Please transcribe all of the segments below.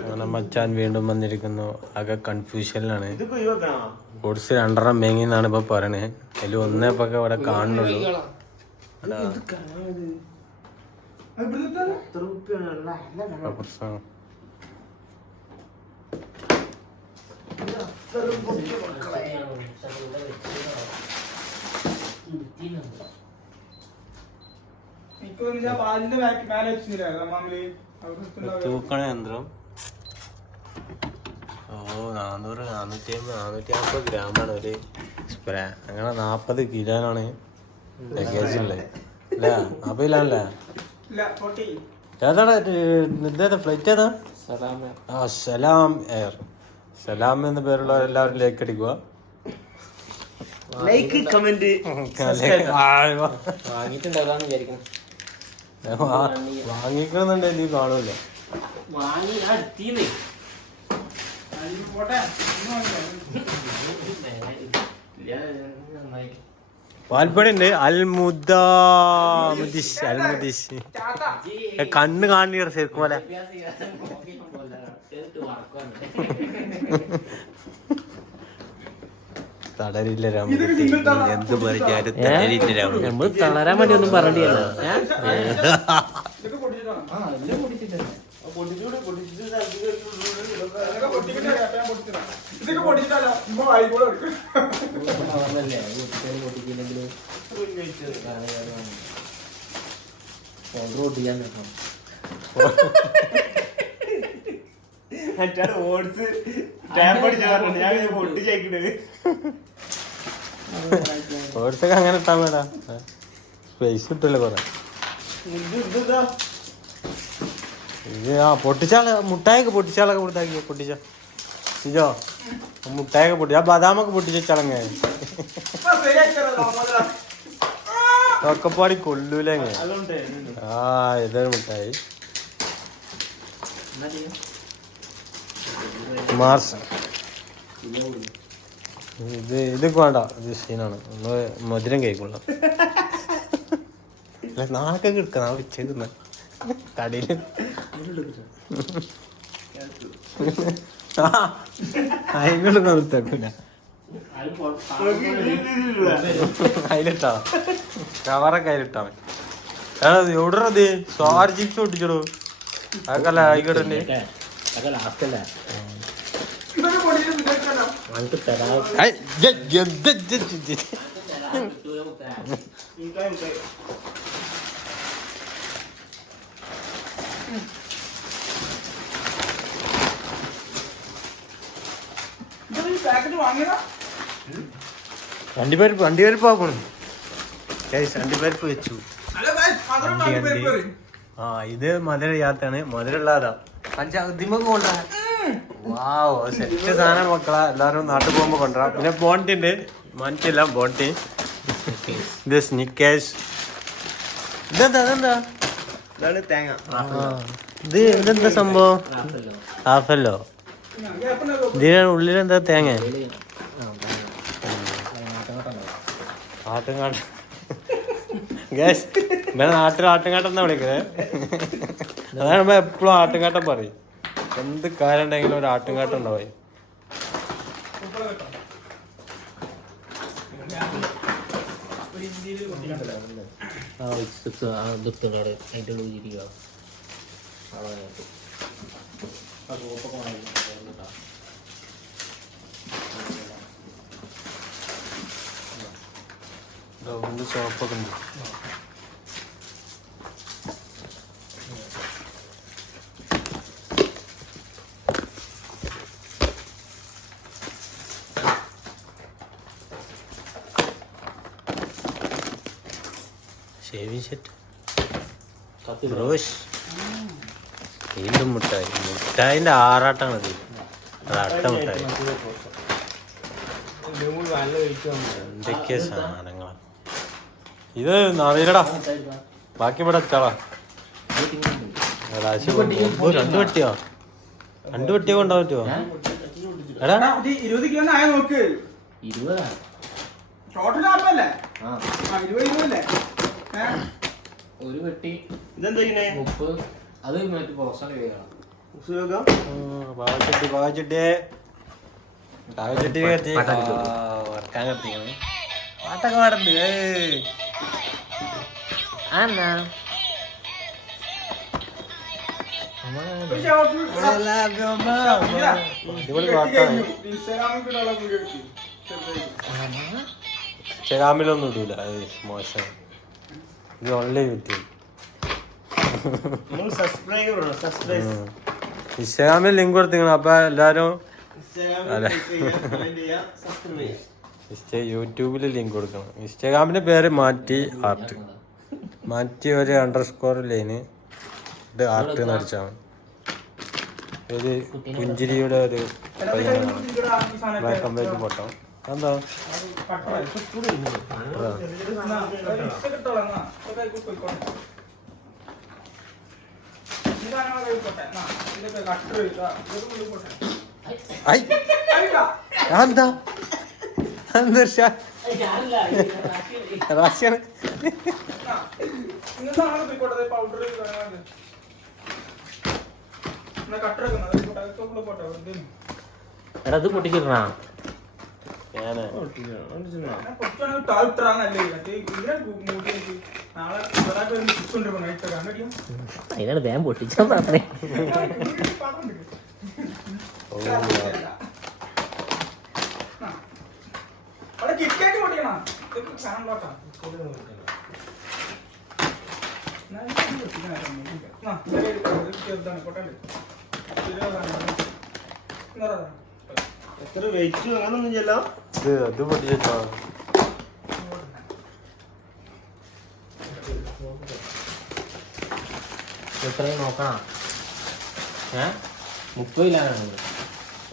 അങ്ങനെ മച്ചാൻ വീണ്ടും വന്നിരിക്കുന്നു. ആകെ കൺഫ്യൂഷനിലാണ്. ഓട്സ് 2 മേങ്ങിന്നാണ് ഇപ്പൊ പറയണേ. അതിൽ ഒന്നേ ഇപ്പൊ ഇവിടെ കാണുന്നുള്ളൂ. തൂക്കണ യന്ത്രം. ഓ 450 ഗ്രാമാണ് ഒരു സ്പ്രേ. അങ്ങനെ 40 കിലോനാണ് ലഗേജ് ഉള്ളത് അല്ലേ? 40 കിലോല്ലേ? ഏതാണ് ഇതേതാ ഫ്ലൈറ്റ്? ഏതാ? സലാം എയർ. സലാം എന്ന പേരുള്ള എല്ലാവരും ലൈക്ക് അടിക്കുക. വാങ്ങിക്കണമെന്നുണ്ടെ നീ കാണൂല. പാൽപ്പടി ഉണ്ട്. അൽമുദീഷ് കണ്ണ് കാണി ശരിക്കും പോലെ. തളരില്ല രാമ, എന്ത് പറഞ്ഞാലും തളരില്ല രാമ. നമ്മൾ തളരാൻ വേണ്ടി ഒന്നും പറഞ്ഞില്ല. ഓട്സൊക്കെ അങ്ങനെ ഇട്ടാ വേടാ, സ്പേസ് കിട്ടില്ല കൊറേ. ഇത് പൊട്ടിച്ചാള് മുട്ടായൊക്കെ പൊട്ടിച്ചാളൊക്കെ കൊടുത്താക്കിയോ. പൊട്ടിച്ച ഇജോ മുട്ടായൊക്കെ പൊട്ടി, ആ ബദാമൊക്കെ പൊട്ടിച്ചളങ്ങ ഒക്കെപ്പാടി കൊല്ലൂലങ്ങ. ഇതൊരു മുട്ടായി മാർസ്. ഇതൊക്കെ വേണ്ട, ഇത് സീനാണ്. മധുരം കഴിക്കുള്ള നാളൊക്കെ എടുക്കാം. നാളെ ഉച്ചക്കുന്ന കടയില് അതിനുള്ള നിർത്തൂല. അതിലിട്ടാ കവറൊക്കെ അതിലിട്ടാ എവിടത് സ്വാർ ചിപ്സ് പൊട്ടിച്ചോളൂ. അതൊക്കെ ആയിക്കോട്ടെ. വണ്ടിപ്പരിപ്പ് ആക്കണം. വണ്ടിപ്പരിപ്പ് വെച്ചു. ഇത് മധുര യാത്രയാണ്. മധുരമുള്ളതാ പഞ്ചാബ് കൊണ്ടാ. വാവ്, സെറ്റ് സാധനം മക്കളാ. എല്ലാവരും നാട്ടിൽ പോകുമ്പോ കൊണ്ടുവരാം. പിന്നെ ബോണ്ടി ഉണ്ട്, മനസ്സില്ല ബോണ്ടി. ഇത് സ്നിക്കേഴ്സ്. ഇതെന്താ ഇതെന്താ സംഭവം? ഹാഫല്ലോ. ഇതിന് ഉള്ളിലെന്താ തേങ്ങ? ആട്ടുംകാട്ടം. ഗ്യാസ് നാട്ടിൽ ആട്ടുംകാട്ടം എന്നാ വിളിക്കുന്നത്. അതാണ് എപ്പോഴും ആട്ടുംകാട്ടം പറയും. എന്ത് കാര്യം ഉണ്ടെങ്കിലും ഒരു ആട്ടുംകാട്ടം ഉണ്ടാവും. ഷോപ്പൊക്കെ ഉണ്ട്. ഷേവിങ് സെറ്റ്, ബ്രഷ്, വീണ്ടും മുട്ടായി. മുട്ടായിന്റെ ആറാട്ടാണത്. അട്ട മുട്ടായി. എന്തൊക്കെയാ സാധനങ്ങളാ ഇത്. അറിയില്ലടാ, ബാക്കി ഇവിടെ വെച്ചാളാ. 2 പെട്ടിയോ? 2 പെട്ടിയോ കൊണ്ടാൻ പറ്റുമോ? എടാ 20 കിലോ ആയ നോക്ക്. 20 ടോട്ടൽ ആപ്പല്ലേ? 20 അല്ലേ? ഒരു പെട്ടി ഇതെന്താ ഇങ്ങനെ ഉപ്പ് അത് മറ്റേ പ്രോത്സാഹന ഉപയോഗമാണ്. വറക്കാൻ കത്തിക്കണം പാട്ടൊക്കെ പാടുണ്ട്. അടിപൊളി പാട്ടാണ്. ഇൻസ്റ്റാഗ്രാമിലൊന്നും ഇടൂല, അത് മോശം. ഇത് ഓൺലൈൻ യൂട്യൂബ്. ഇൻസ്റ്റാഗ്രാമിൽ ലിങ്ക് കൊടുത്തിക്കണം. അപ്പൊ എല്ലാരും യൂട്യൂബിൽ ലിങ്ക് കൊടുക്കണം. ഇൻസ്റ്റാഗ്രാമിന്റെ പേര് മാറ്റി ആർട്ട്, മാറ്റി ഒരു _ ലൈന് ഇത് ആർട്ട് എന്ന് അടിച്ചാണ്. ഒരു പുഞ്ചിരിയുടെ ഒരു ബ്ലാക്ക് ആൻഡ് വൈറ്റ് ഫോട്ടോ. എന്താ എന്താ റാശിയാണ്. എടാ ഇത് പൊട്ടിക്കിടണ അതിനാണ് വേഗം പൊട്ടിച്ചാ പറഞ്ഞേ. എത്ര വെയിറ്റ് അങ്ങനൊന്നും ചെല്ലോ. ഇത് പൊട്ടിച്ചോ. ഇത്രയും നോക്കണം. 30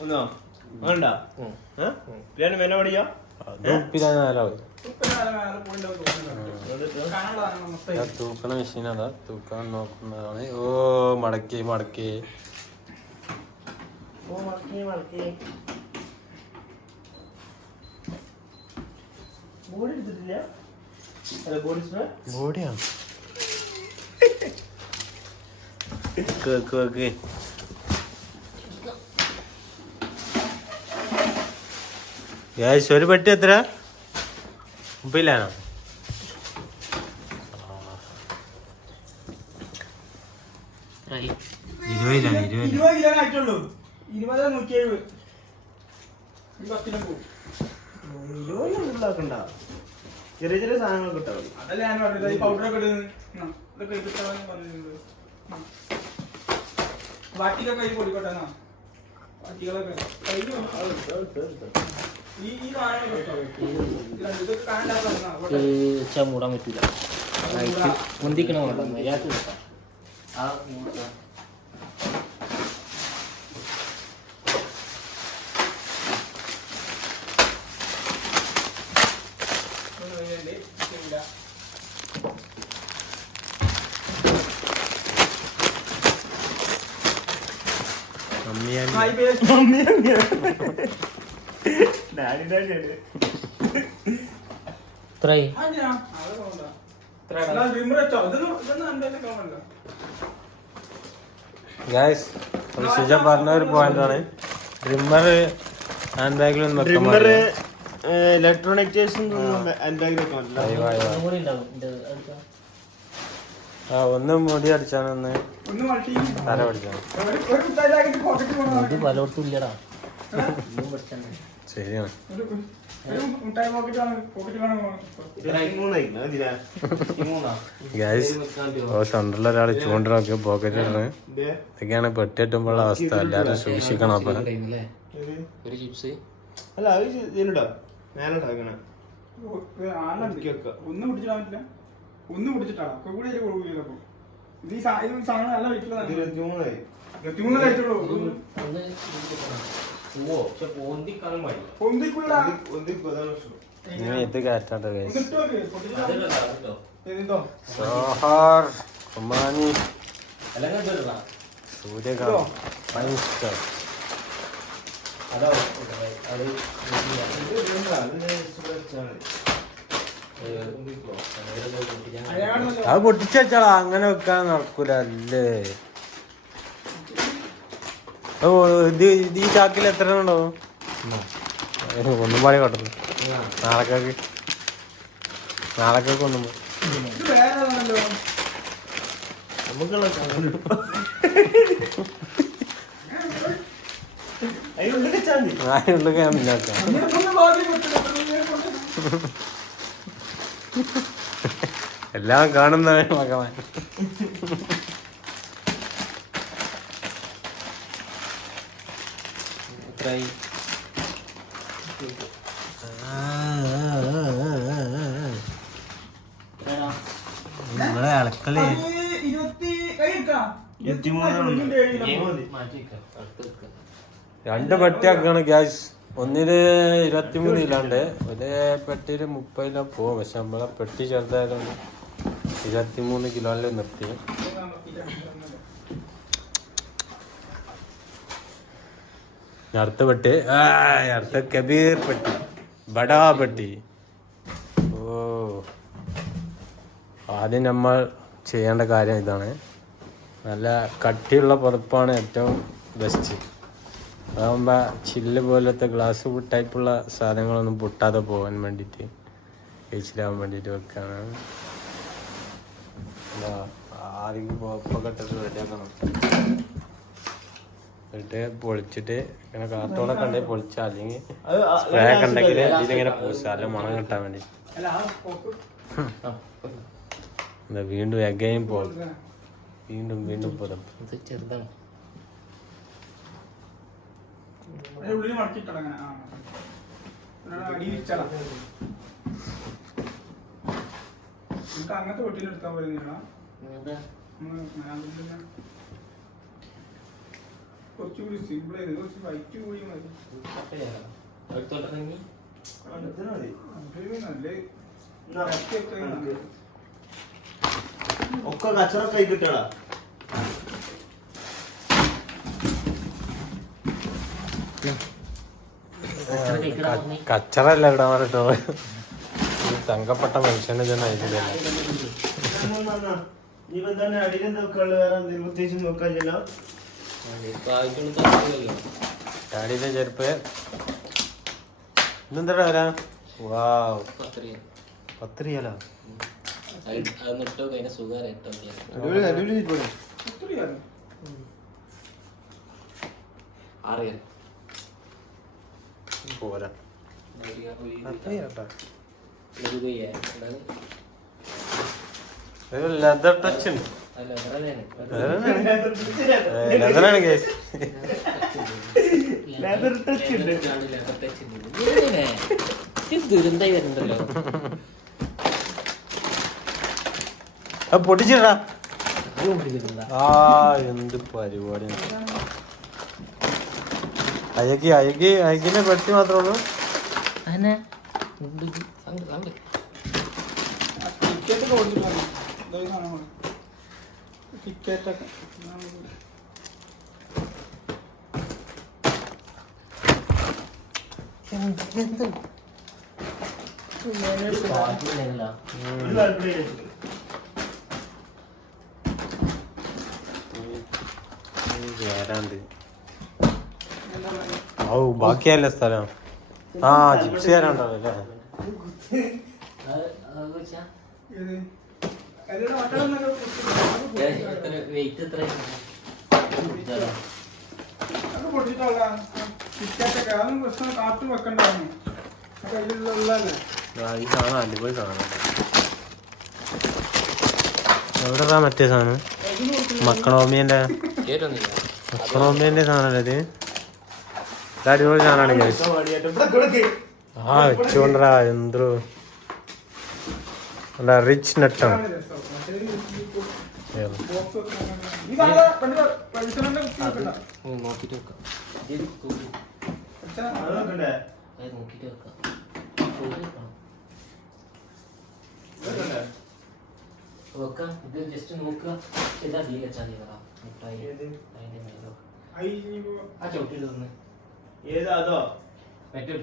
ഒന്നോ വേണ്ട വില പഠിക്കാം. തൂക്കണ മെഷീൻ അതാ, തൂക്കാൻ നോക്കുന്നതാണ്. ഓ മടക്കി മടക്കി ബോഡിയാണ്. ഒരു പെട്ടി എത്ര? 30 ചെറിയ ചെറിയ സാധനങ്ങൾ കിട്ടാം. മൂടാൻ പറ്റൂല. മുന്തിക്കണ പറഞ്ഞ ഒരു പോയിന്റാണ്. ട്രിമ്മർ ഹാൻഡ് ബാഗിലൊന്നും ഇലക്ട്രോണിക് ഒന്നും മുടി അടിച്ചാനൊന്ന് തല പഠിച്ചാണ്. പലയിടത്തും ഇല്ലടാ. ശരിയാണ്. സെന്ററിൽ ഒരാൾ ചൂണ്ടിനൊക്കെ പോക്കറ്റ് ഇടുന്നത്. ഇതൊക്കെയാണ് പെട്ടി കെട്ടുമ്പോഴുള്ള അവസ്ഥ. എല്ലാരും സൂക്ഷിക്കണം. അപ്പൊ അല്ല ഒന്ന് പിടിച്ചിട്ടാണ് കൂടി ഇത് ഈ സാധനം നല്ല ഇത് കയറ്റാണ്ട് സൂര്യകാന്ത് അത് പൊട്ടിച്ചാളാ, അങ്ങനെ വെക്കാൻ നടക്കൂല അല്ലേ. ഓ ഇത് ഈ ചാക്കിൽ എത്ര ഉണ്ടാവും? ഒന്നും പാടി കട്ടുന്നു. നാളേക്കൊക്കെ ഒന്നും നമുക്കുള്ള അതിനുള്ളിൽ ഞാൻ മുന്നാക്കാം. എല്ലാം കാണുന്നവൻ മകമാൻ. നിങ്ങളെ അളക്കളി 2 പെട്ടിയാക്കാണ് ഗ്യാസ്. ഒന്നില് 23 കിലോണ്ട്, ഒരു പെട്ടിയില് 30 കിലോ പോവും. പക്ഷെ നമ്മളെ പെട്ടി ചെറുതായതുകൊണ്ട് 23 കിലോയിൽ നിർത്തി. അടുത്ത പെട്ടി, അടുത്ത കബീർ പെട്ടി, ബടാ പെട്ടി. ഓ, ആദ്യം നമ്മൾ ചെയ്യേണ്ട കാര്യം ഇതാണ്. നല്ല കട്ടിയുള്ള പുറപ്പാണ് ഏറ്റവും ബെസ്റ്റ്. അതാകുമ്പോൾ ചില്ല് പോലത്തെ ഗ്ലാസ് ടൈപ്പുള്ള സാധനങ്ങളൊന്നും പൊട്ടാതെ പോകാൻ വേണ്ടിയിട്ട്, കഴിച്ചിലാവാൻ വേണ്ടിയിട്ട് വെക്കാണ്. ആദ്യം പോപ്പൊക്കെ ഇട്ടിട്ട് റെഡിയാക്കണം. എന്നിട്ട് പൊളിച്ചിട്ട് ഇങ്ങനെ കാർട്ടൂണൊക്കെ ഉണ്ടെങ്കിൽ പൊളിച്ചാൽ, അല്ലെങ്കിൽ സ്പ്രേ ഒക്കെ ഉണ്ടെങ്കിൽ ഇതിലിങ്ങനെ പൂസാൽ നല്ല മണം കിട്ടാൻ വേണ്ടി. വീണ്ടും എഗൈൻ പോകും, വീണ്ടും വീണ്ടും പുതം. ചെറുതാണ്. ഉള്ളിൽ മടക്കിട്ടോളാം. അടി വിരിച്ചാളാ. നമുക്ക് അങ്ങനത്തെ വീട്ടിലെടുക്കാൻ പോയിരുന്നില്ല. കുറച്ചുകൂടി സിമ്പിൾ ആയത്, കുറച്ച് വൈറ്റ് കൂടി മതി. ഒക്കെ കച്ചറ കൈ കിട്ടടാ. കച്ചറല്ല ഇടാൻ പറഞ്ഞിട്ടോ. തങ്കപ്പെട്ട മനുഷ്യനെ തന്നെ ആയിട്ടില്ല. ഇവൻ തന്നെ അടിയിൽ നോക്കാനുള്ള വേറെ എന്തെങ്കിലും പ്രത്യേകിച്ച് നോക്കാനില്ല. ഡാഡിയുടെ ചെരുപ്പ് ഇന്നെന്താ വരാ? വാവ്, 10 റിയാലാ? പോരാ, ഒരു ലെതർ ടച്ച് ഉണ്ട്. ലെതറാണ് കേസ്. ദുരന്തായി വരുന്നുണ്ടല്ലോ. അത് പൊട്ടിച്ചിടാ. എന്ത് പരിപാടിയാണ്. അയക്കിനെ പെട്ടി മാത്രമേ ഉള്ളൂ. ടിക്കറ്റൊക്കെ കൊടുത്തിട്ടുണ്ട്. ടിക്കറ്റൊക്കെ ഓ, ബാക്കിയല്ല സ്ഥലം. ജിപ്സി തരാണ്ടല്ലേ. കാത്തു വെക്കണ്ടായിരുന്നു. ഈ സാധനം അടിപൊളി സാധനം. എവിടെടാ മറ്റേ സാധനം? മക്കണോമിയന്റെ സാധനല്ലേ ഇത്? അടിപൊളി സാധനമാണ്. വെച്ചുകൊണ്ടാ എന്തോ റിച്ച് നട്ടാണ്. ഇത് ജസ്റ്റ് നോക്കുക. ഇതാ ഡീൽ വെച്ചാൽ ആ ചവിട്ടി ഏതാ അതോ മറ്റേ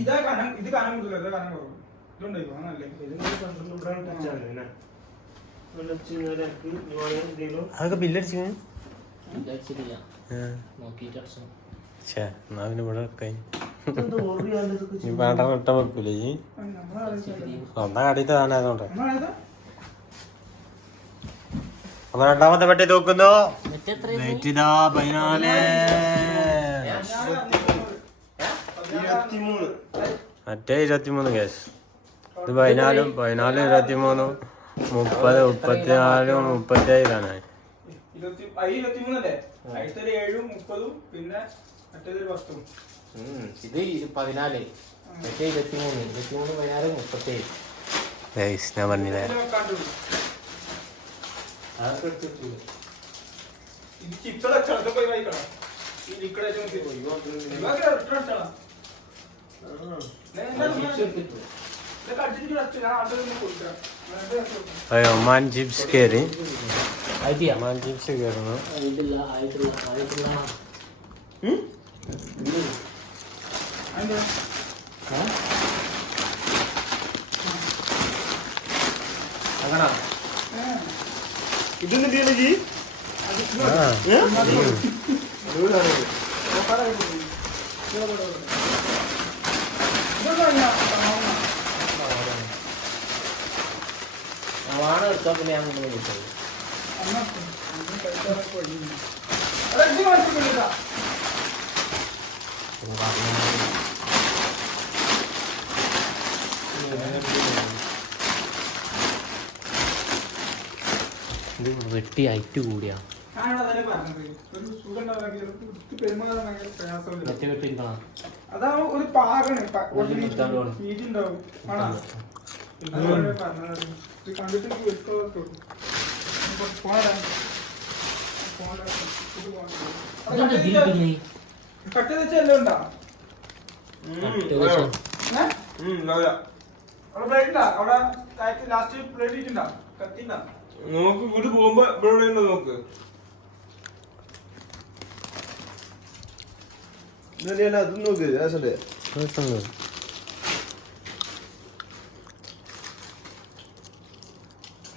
ഇതാ കനം, ഇത് കനം കൂടുതൽ, ഇതാ കനം കുറവ്. ഇതുണ്ടായിക്കോ, നല്ലേ. അതൊക്കെ ബില്ലടിച്ചു ഇതടിച്ചിട്ടില്ല. നോക്കിയിട്ട് അടിച്ചു. ഛേ എന്നാ പിന്നെ ഇവിടെ കഴിഞ്ഞു നീ വേണ്ട ഇട്ട വെക്കൂലേ ഈ സ്വന്തം കടയിട്ട് താനായതുകൊണ്ട്. അപ്പൊ രണ്ടാമത്തെ പെട്ടി തൂക്കുന്നു. വെയിറ്റ് ചെയ്താ 14 മറ്റേ 23 കേസ്. ഇത് 14, 23, 30, 34, 35 ആണ്. 23 അടുത്തൊരു 7, 30 പിന്നെ മറ്റേതൊരു 10. ഇത് 14, മറ്റേ 23, 16, 37. ഗൈസ് ഞാൻ പറഞ്ഞില്ലേ അതൊക്കെ എടുത്തിട്ടില്ല. ഇത് ചിപ്സ് അടച്ചാൽ പോയി വായിക്കണം. ഈ ലിക്വിഡ് ഒമാൻ ചിപ്സ് കയറി. ആയിട്ടില്ല. ഒമാൻ ചിപ്സ് കയറുന്നു. ആയിട്ടില്ല. അങ്ങനെ ഇതൊന്നും ജി വാണ എടുത്തോ പിന്നെ ഞാൻ മുന്നേ വിളിച്ചത്. ഇത് വെട്ടി ഹൈറ്റ് കൂടിയാ മറ്റേ വെട്ടിരിക്കണം. അതാ ഒരു പാകണ് കണ്ടിട്ട് കട്ട് വെച്ചല്ലോ ഉണ്ടാ അവിടെ ലാസ്റ്റ് പ്ലേറ്റ് ഇട്ടുണ്ടാ കത്തിണ്ടാ നോക്ക് വീട് പോകുമ്പോ ഇവിടെ നോക്ക്. അതും നോക്ക് രസണ്ട്.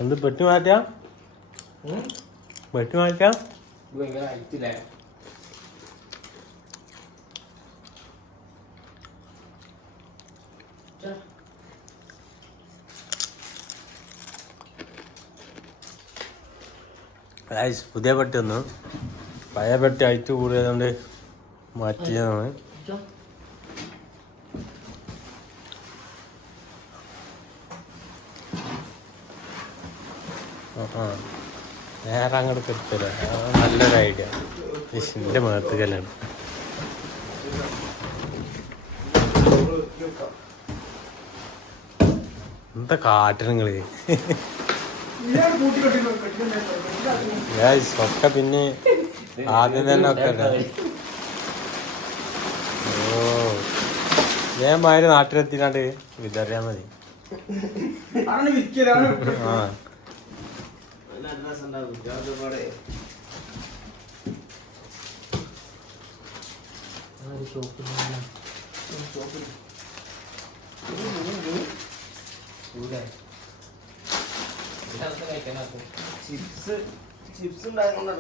എന്ത് പെട്ടി മാറ്റാ? പെട്ടി മാറ്റാ? ഭയങ്കര ഹൈറ്റില്ലേ? പുതിയ പെട്ടി വന്നു. പഴയ പെട്ടി ഹൈറ്റ് കൂടിയതുകൊണ്ട് മാറ്റിയതാണ്. നേരെ അങ്ങോട്ട് കിട്ടില്ല. നല്ലൊരു ഐഡിയ. എൻ്റെ മുഖത്ത് കല്ലാണ്. എന്താ കാട്ടണങ്ങള് ഒക്കെ പിന്നെ ആദ്യം തന്നെ ഒക്കെ ഓ ഞാൻ മാതിരി നാട്ടിലെത്തിനാണ്ട് വിതറിയാ മതി. ആ ചിപ്സ് ഉണ്ടാക്കുന്ന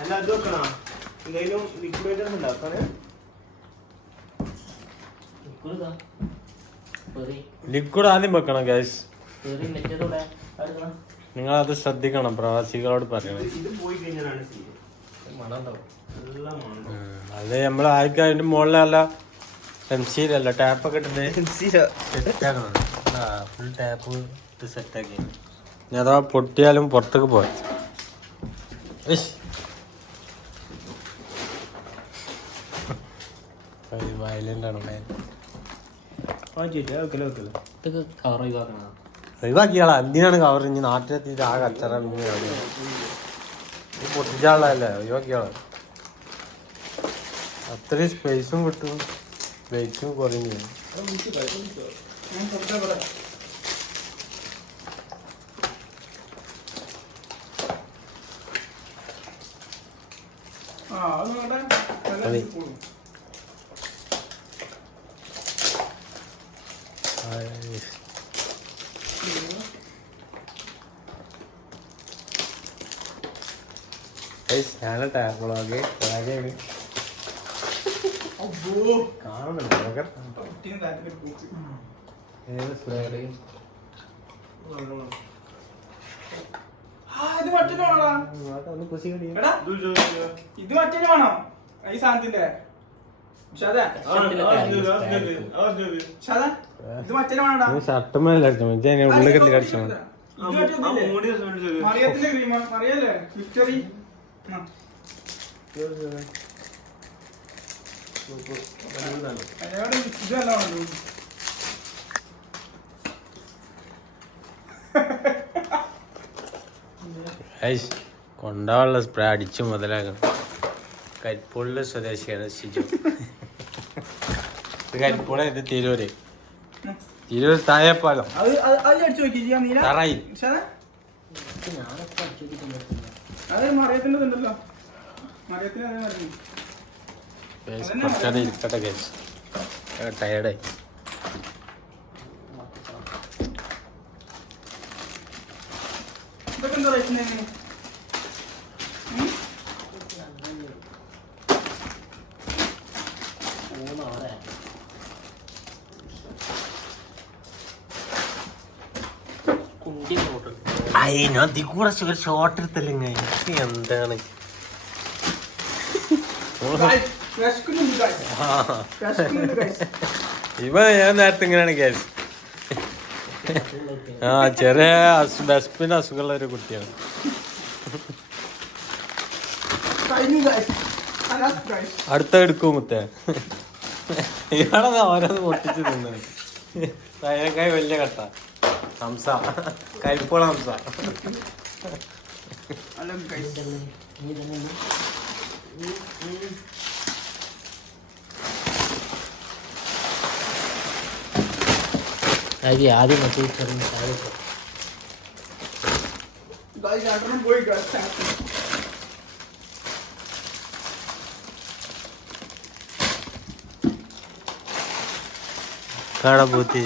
അല്ല അത് വെക്കണോ? എന്തെങ്കിലും ലിക്വിഡ് ഉണ്ടാക്കാണ്. ലിക്വിഡ് ആദ്യം വെക്കണം ഗൈസ്. നിങ്ങളത് ശ്രദ്ധിക്കണം. പ്രവാസികളോട് പറയണം. ഇത് പോയി കഴിഞ്ഞാലാണ് അത് നമ്മൾ ആർക്കും അതിന്റെ മുകളിൽ നല്ല പെൻസിലല്ല ടാപ്പൊക്കെ ഇട്ടിട്ട് സെറ്റാക്കണം. ഫുൾ ടാപ്പ് ഇട്ട് സെറ്റാക്കി. ഇനി അഥവാ പൊട്ടിയാലും പുറത്തേക്ക് പോയി വയലന്റ് ആണ്. ഒഴിവാക്കിയാളാ. എന്തിനാണ് കവർ? ഇനി നാട്ടിലെത്തിയിട്ട് ആ കച്ചറ പൊട്ടിച്ചാളല്ലേ. ഒഴിവാക്കിയാളാ. അത്രയും സ്പേസും കിട്ടും, വെയിറ്റും കുറയും ചെയ്യും. മതി. ഞാനട്ടെ വ്ളോഗ് കാണുന്നുണ്ട് ഏത് സ്പ്രേഡ് ഇത് മറ്റേ വേണോ? ഒന്ന് കുസി കടി എടാ ഇത് മറ്റേ വേണോ ഈ സാധനത്തിന്റെ ഷാദാ ഷാദാ ഇത് മറ്റേ വേണോടാ? ഷർട്ടുമല്ല അടിച്ചു ഉള്ളിൽ എന്ത് കടിച്ചു മറിയത്തിന്റെ ക്രീം മറിയല്ലേ വിക്ടറി ഇതല്ല കൊണ്ടാവാനുള്ള സ്പ്രേ അടിച്ചു മുതലാക്കണം. കരിപ്പൂളിലെ സ്വദേശിയാണ് ഷിജു. കരിപ്പൂള ഇത് തിരൂര് തായപ്പാലം തറായി. അത് മറിയത്തിന്റെ ഉണ്ടല്ലോ മറിയത്തിന് കുറച്ചേരം ഇരിക്കട്ടെ കേസ് ടയർഡായി. ഇതൊക്കെ എന്താ റേറ്റിന്? അതി കൂടെ ഷോർട്ട് എടുത്തല്ലേ എന്താണ് ഇവ ഞാൻ നേരത്തെ ഇങ്ങനെയാണ് കേസ്. ആ ചെറിയ ബസ്പിന് അസുഖമുള്ള ഒരു കുട്ടിയാണ്. അടുത്ത എടുക്കും മുത്തേ ഇയാളെ ഓരോന്ന് പൊട്ടിച്ച് തിന്നത്. അതിനേക്കായി വലിയ കട്ട ഹംസ കരിപ്പോള ഹംസ. ആദ്യം മറ്റേ പോയി കാണാൻ പൂത്തി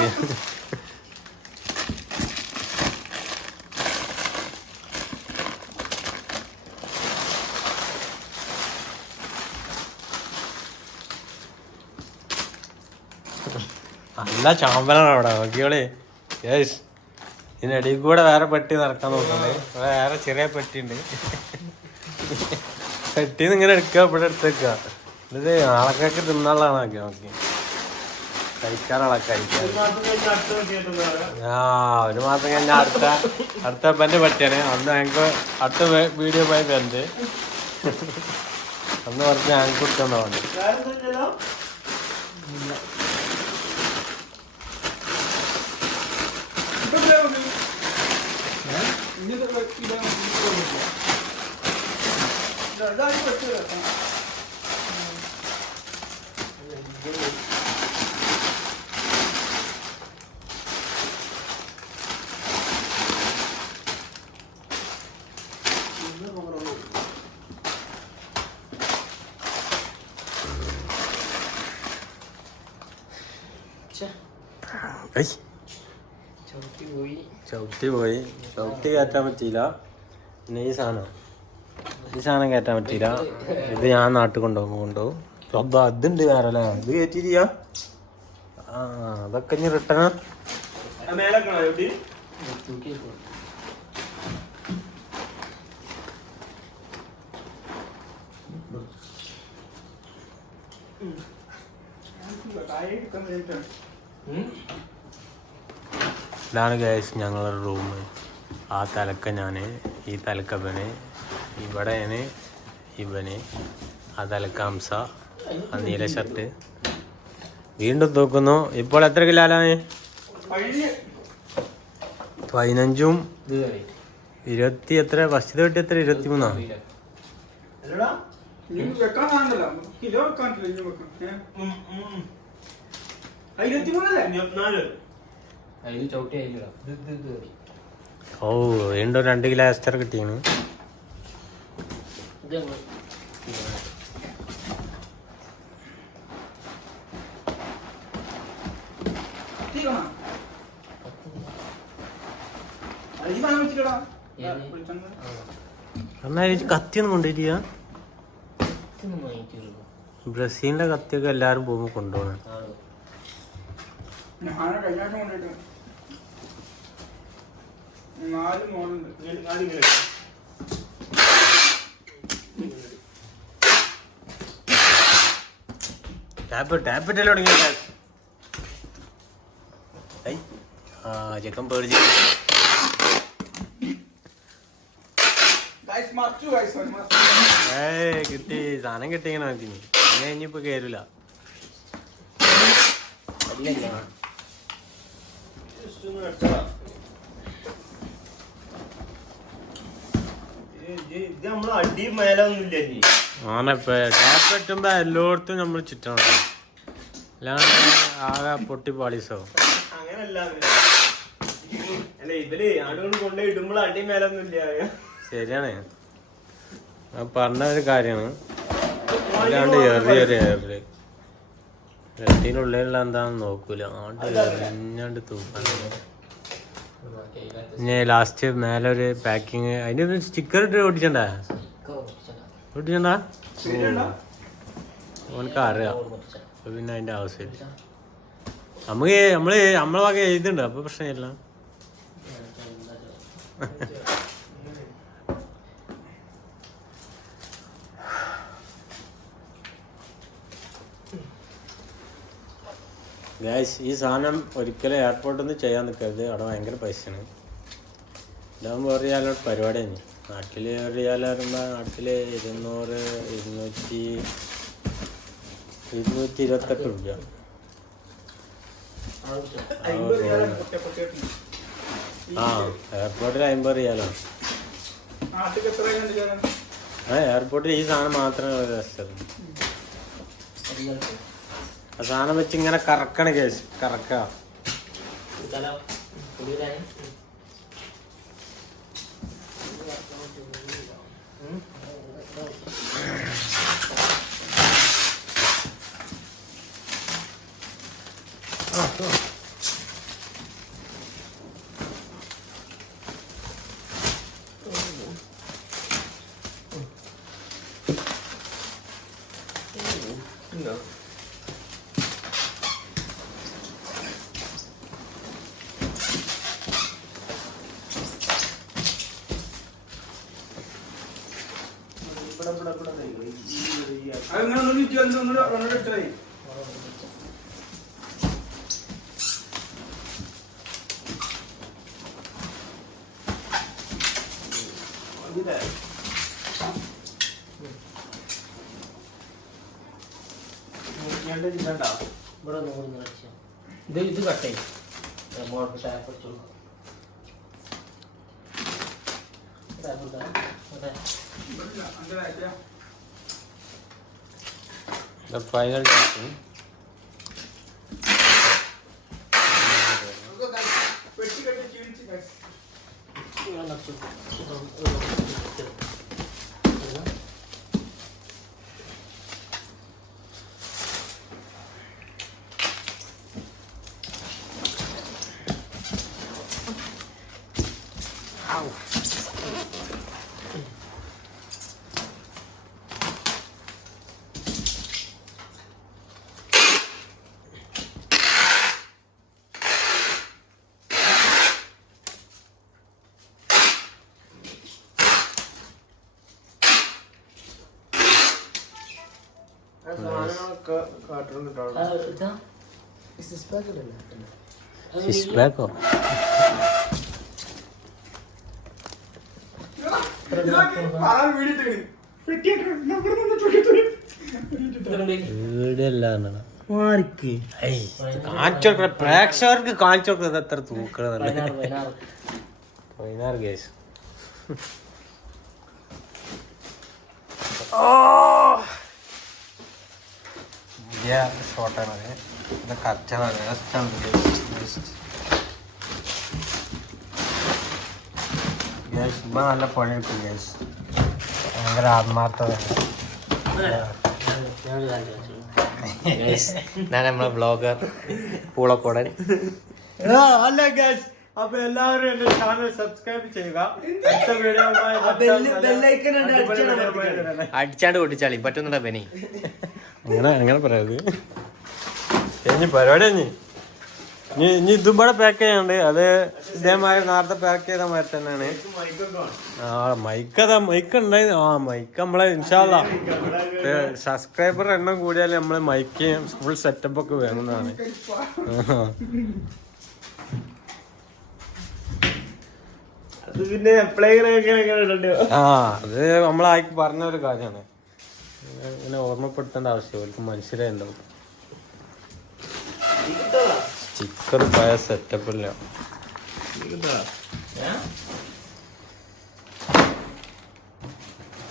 നല്ല ചാമ്പലാണ് അവിടെ നോക്കിയോളെ. യേശ് ഇതിനിടയിൽ കൂടെ വേറെ പെട്ടി നടക്കാൻ നോക്കണ്ടേ. വേറെ ചെറിയ പെട്ടിയുണ്ട്. പെട്ടിന്ന് ഇങ്ങനെ എടുക്കുക ഇവിടെ എടുത്തേക്കുക. ഇത് ആളൊക്കെ തിന്നാളാണ് നോക്കി കഴിക്കാനാളെ കഴിക്കാൻ. ഒരു മാസം കഴിഞ്ഞാൽ അടുത്ത അപ്പൻ്റെ പറ്റിയാണ്. അന്ന് ഞങ്ങൾക്ക് അടുത്ത വീഡിയോ പോയി തരുന്നത് അന്ന് പറഞ്ഞ് ഞങ്ങൾക്ക് കൊടുക്കുന്നതാണ്. ചവിട്ടി കയറ്റാൻ പറ്റിയില്ല. പിന്നെ ഈ സാധനം കയറ്റാൻ പറ്റിയില്ല. ഇത് ഞാൻ നാട്ടിൽ കൊണ്ടുപോകും. അതുണ്ട് വേറെ അല്ലേ. ഇത് കയറ്റി ചെയ്യാ. അതൊക്കെ ഇനി റിട്ടേൺ ഇതാണ് ഗൈസ് ഞങ്ങളുടെ റൂം. ആ തലക്ക ഞാൻ, ഈ തലക്ക ഇവന്, ഇവിടെ ഇവന്, ആ തലക്ക ഹംസ, ആ നീല ഷർട്ട്. വീണ്ടും തൂക്കുന്നു. ഇപ്പോൾ എത്ര കിലോയാണ്? 15ഉം 20 എത്ര ഫസ്റ്റ് തൊട്ട് എത്ര 23 ഓ വീണ്ടും 2 കിലോ എക്സ്ട്രാ കിട്ടിയാണ്. കത്തി കാണാം ഈ സാധനം വെച്ചിട്ടാ എന്നാ കത്തിയൊന്നും കൊണ്ടുവരിക. ബ്രസീലിന്റെ കത്തിയൊക്കെ എല്ലാരും പോകുമ്പോ കൊണ്ടുപോകണം. ഞാൻ കഴിഞ്ഞാഴ്ച കൊണ്ടുപോയിട്ട് 4 മോഡുണ്ട്. ടാപ്പ് ഇട്ടല്ലോ തുടങ്ങിയ ചെക്കൻ പേടിച്ച് കിട്ടി. സാധനം കിട്ടിങ്ങനെ നോക്കി അങ്ങനെ കഴിഞ്ഞിപ്പോ കേറില്ല. ഇത് നമ്മള് അടി മേലൊന്നുമില്ല. ആണിപ്പ ടാപ്പ് ഇട്ടുമ്പോ എല്ലായിടത്തും നമ്മൾ ചുറ്റണം. അല്ലാണ്ട് ആകെ പൊട്ടി പാളീസാവും. അങ്ങനല്ല അല്ല ഇവര് ആടുകൊണ്ട് കൊണ്ടു ഇടുമ്പോൾ അടി മേലൊന്നുമില്ല. ശരിയാണ്, ഞാൻ പറഞ്ഞ ഒരു കാര്യമാണ്. അല്ലാണ്ട് ഏറി രണ്ടിനുള്ളിലുള്ള എന്താണെന്ന് നോക്കൂല. ആണ്ട് എറിഞ്ഞാണ്ട് തൂക്കാൻ. ഇനി ലാസ്റ്റ് മേലെ ഒരു പാക്കിങ് അതിന്റെ ഒരു സ്റ്റിക്കർ ഇട്ട് ഒട്ടിച്ചണ്ട ഓനക്ക് അറിയാം. അപ്പൊ പിന്നെ അതിന്റെ ആവശ്യമില്ല. നമ്മളെ വക എഴുതുണ്ട്, അപ്പൊ പ്രശ്നമില്ല. ഗായ്സ്, ഈ സാധനം ഒരിക്കലും എയർപോർട്ടിൽ നിന്ന് ചെയ്യാൻ നിൽക്കരുത്. അവിടെ ഭയങ്കര പൈസയാണ്. ഇതാകുമ്പോൾ ഒരു റിയാലോട്ട് പരിപാടി തന്നെ. നാട്ടിൽ ഒരു റിയാൽ വരുമ്പോൾ നാട്ടിൽ 200, 228 രൂപ. ആ എയർപോർട്ടിൽ 50 റിയാലാണ്. എയർപോർട്ടിൽ ഈ സാധനം മാത്രമേ രസം. ആ സാധനം വെച്ച് ഇങ്ങനെ കറക്കണ കേസ് കറക്ക. ഇത് കട്ടേ The final testing. Sisbako. പ്രേക്ഷകർക്ക് കാണിച്ചു കൊടുക്കുന്നത് എത്ര തൂക്കണ 16 കേസ്. ഷോർട്ടാണ് ഇത് കറക്റ്റാണ്. നല്ല പണിയെടുക്കും ഗ്യാസ്. ഭയങ്കര ആത്മാർത്ഥത. ഞാൻ നമ്മളെ ബ്ലോഗർ പൂളക്കോടൻ. അല്ല ഗൈസ്, അപ്പൊ എല്ലാവരും എന്റെ ചാനൽ സബ്സ്ക്രൈബ് ചെയ്യുക. അടുത്ത വീഡിയോ അടിച്ചാണ്ട് പൊട്ടിച്ചാളി പറ്റുന്നുണ്ടാ പനി. അങ്ങനെ പറയാത്. ഇനി പരിപാടി ഇനി ഇതും കൂടെ പാക്ക് ചെയ്യാണ്ട്. അത് ഇതേമാതിരി നേരത്തെ പാക്ക് ചെയ്ത മാതിരി തന്നെയാണ്. മൈക്ക് ഉണ്ടായി. മൈക്ക് നമ്മളെ ഇൻഷാല്ല സബ്സ്ക്രൈബർ എണ്ണം കൂടിയാൽ നമ്മള് മൈക്ക് ഫുൾ സെറ്റപ്പ് ഒക്കെ വേണമെന്നാണ്. പിന്നെ അത് നമ്മളാക്കി പറഞ്ഞ ഒരു കാര്യമാണ്. ഇങ്ങനെ ഓർമ്മപ്പെടുത്തേണ്ട ആവശ്യം അവർക്ക് മനസ്സിലായി ഉണ്ടാവും. സ്റ്റിക്കർ പഴയ സെറ്റപ്പ് ഇല്ല.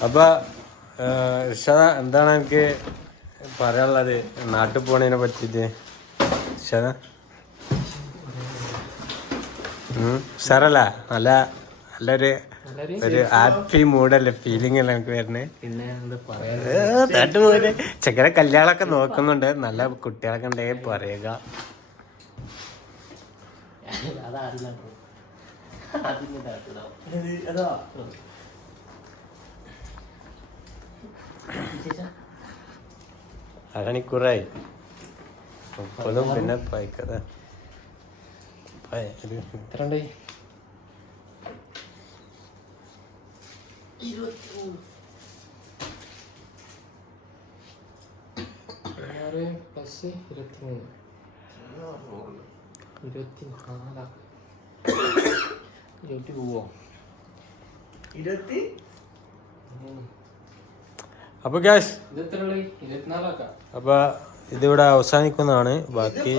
അപ്പൊ ഇർഷാദ, എന്താണ് എനിക്ക് പറയാനുള്ളത് നാട്ടിൽ പോണതിനെ പറ്റിട്ട്? ഇർഷാദ സാറല്ല, നല്ലൊരു ഹാപ്പി മൂഡല്ലേ, ഫീലിംഗ് അല്ലേ നമുക്ക് വരുന്നത്? പിന്നെ നാട്ടിൽ പോലെ ചെക്കനെ കല്യാണമൊക്കെ നോക്കുന്നുണ്ട്. നല്ല കുട്ടികളൊക്കെ ഉണ്ടെങ്കിൽ പറയുക. അരണിക്കൂറായി 30 പിന്നെ പൈക്കത എത്ര ഉണ്ട്? 23 അപ്പൊ ഗ്യാസ് അപ്പൊ ഇതിവിടെ അവസാനിക്കുന്നതാണ്. ബാക്കി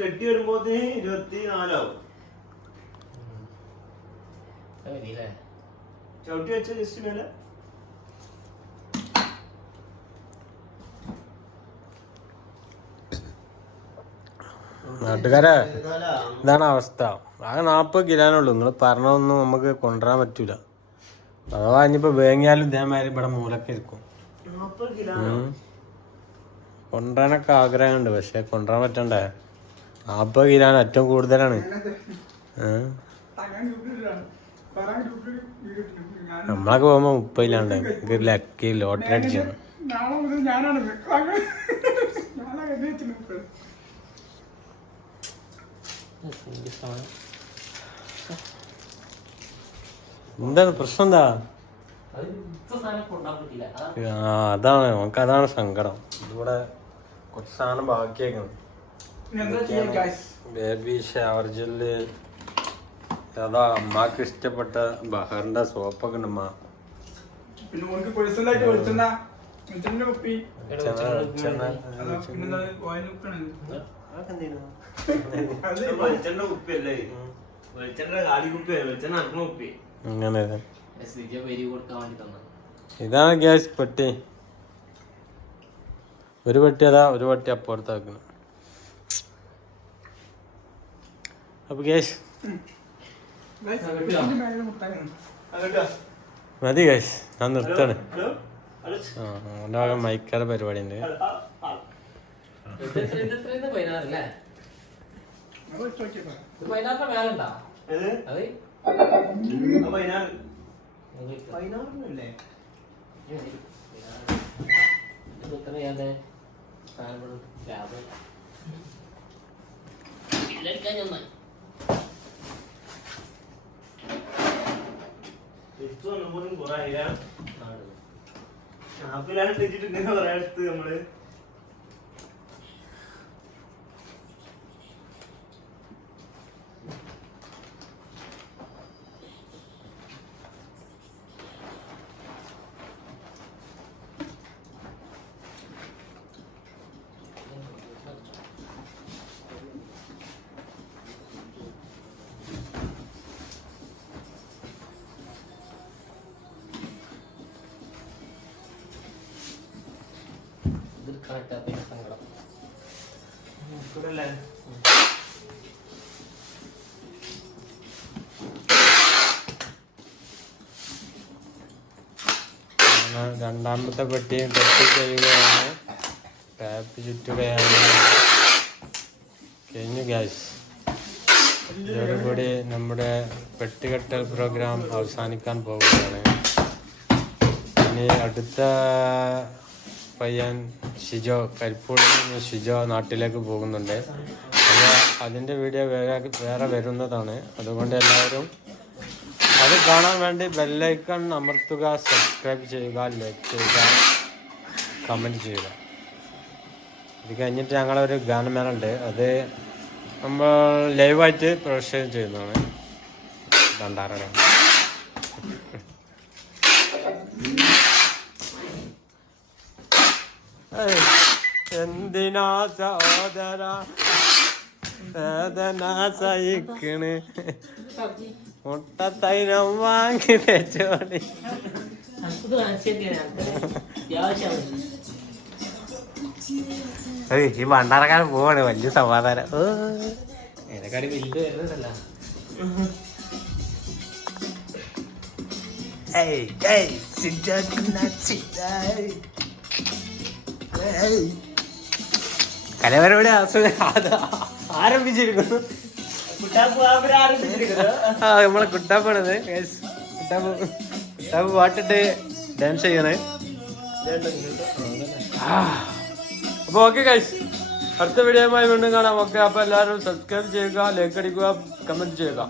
കെട്ടി വരുമ്പോ 24 ആവും. ചവിട്ടി വെച്ച ജസ്റ്റ് മേലെ നാട്ടുകാരെ ഇതാണ് അവസ്ഥ. ആകെ 40 കിലോനുള്ളൂ. നിങ്ങൾ പറഞ്ഞതൊന്നും നമുക്ക് കൊണ്ടുവരാൻ പറ്റൂല. അഥവാ ഇനിയിപ്പോ വേങ്ങിയാലും ഇതേമാതിരി ഇവിടെ മൂലൊക്കെ ഇരിക്കും. 40 കിലോ കൊണ്ടുവരാനൊക്കെ ആഗ്രഹമുണ്ട്, പക്ഷെ കൊണ്ടുവരാൻ പറ്റണ്ടേ. 40 കിലോന് ഏറ്റവും കൂടുതലാണ്. നമ്മളൊക്കെ പോകുമ്പോ 30 എനിക്ക് ലക്കി ലോട്ടറി അടിച്ചു. എന്താണ് പ്രശ്നം? എന്താ? അതാണ് നമുക്കതാണ് സങ്കടം. ഇതിവിടെ കുറച്ച് സാധനം ബാക്കിയാക്കുന്നു. ബേബി ഷവർ ജെല്ല്, അതാ അമ്മക്ക് ഇഷ്ടപ്പെട്ട ബഹറിന്റെ സോപ്പൊക്കെ ഉണ്ട്. അമ്മ അങ്ങനെ ഇതാണ് ഗ്യാസ് പെട്ടി. ഒരു പെട്ടി അതാ, ഒരു പെട്ടി അപ്പുറത്താക്കണം. അപ്പൊ ഗ്യാസ് മതി ഗ്യാസ്, ഞാൻ നിർത്താണ്. മൈക്കാല പരിപാടി ഉണ്ട്. നമ്മള് സങ്കടം. രണ്ടാമത്തെ പെട്ടിയും ടെസ്റ്റ് ചെയ്യുകയാണ്. ടാപ്പ് ചുറ്റുകയാണ്. കഴിഞ്ഞു ഗ്യാസ്. ഇതോടുകൂടി നമ്മുടെ പെട്ടികെട്ടൽ പ്രോഗ്രാം അവസാനിക്കാൻ പോവുകയാണ്. ഇനി അടുത്ത പയ്യൻ ഷിജോ, കരിപ്പൂരിൽ നിന്ന് ഷിജോ നാട്ടിലേക്ക് പോകുന്നുണ്ട്. അതിൻ്റെ വീഡിയോ വേറെ വരുന്നതാണ്. അതുകൊണ്ട് എല്ലാവരും അത് കാണാൻ വേണ്ടി ബെല്ലൈക്കൺ അമർത്തുക, സബ്സ്ക്രൈബ് ചെയ്യുക, ലൈക്ക് ചെയ്യുക, കമൻറ്റ് ചെയ്യുക. ഇത് കഴിഞ്ഞിട്ട് ഞങ്ങളൊരു ഗാനമേള ഉണ്ട്. അത് നമ്മൾ ലൈവായിട്ട് പ്രദർശനം ചെയ്യുന്നതാണ്. ഭണ്ഡാരം എന്തിനാ സഹോദര വേദന സഹിക്കണ്, മുട്ടത്തൈനം വാങ്ങി വെച്ചോടി. ഈ ഭണ്ഡാരക്കാരൻ പോവാണ്. വലിയ സമാധാനം. എനക്കാടി വലുത് വരുന്നതല്ല. കലവരോടെ ആരംഭിച്ചിരിക്കുന്നു. നമ്മളെ കുട്ടാപ്പാണത്. കുട്ടാപ്പ് പാട്ടിട്ട് ഡാൻസ് ചെയ്യണേ. അപ്പൊ ഓക്കെ ഗൈസ്, അടുത്ത വീഡിയോയുമായി വീണ്ടും കാണാം. ഓക്കെ, അപ്പൊ എല്ലാവരും സബ്സ്ക്രൈബ് ചെയ്യുക, ലൈക്ക് അടിക്കുക, കമന്റ് ചെയ്യുക.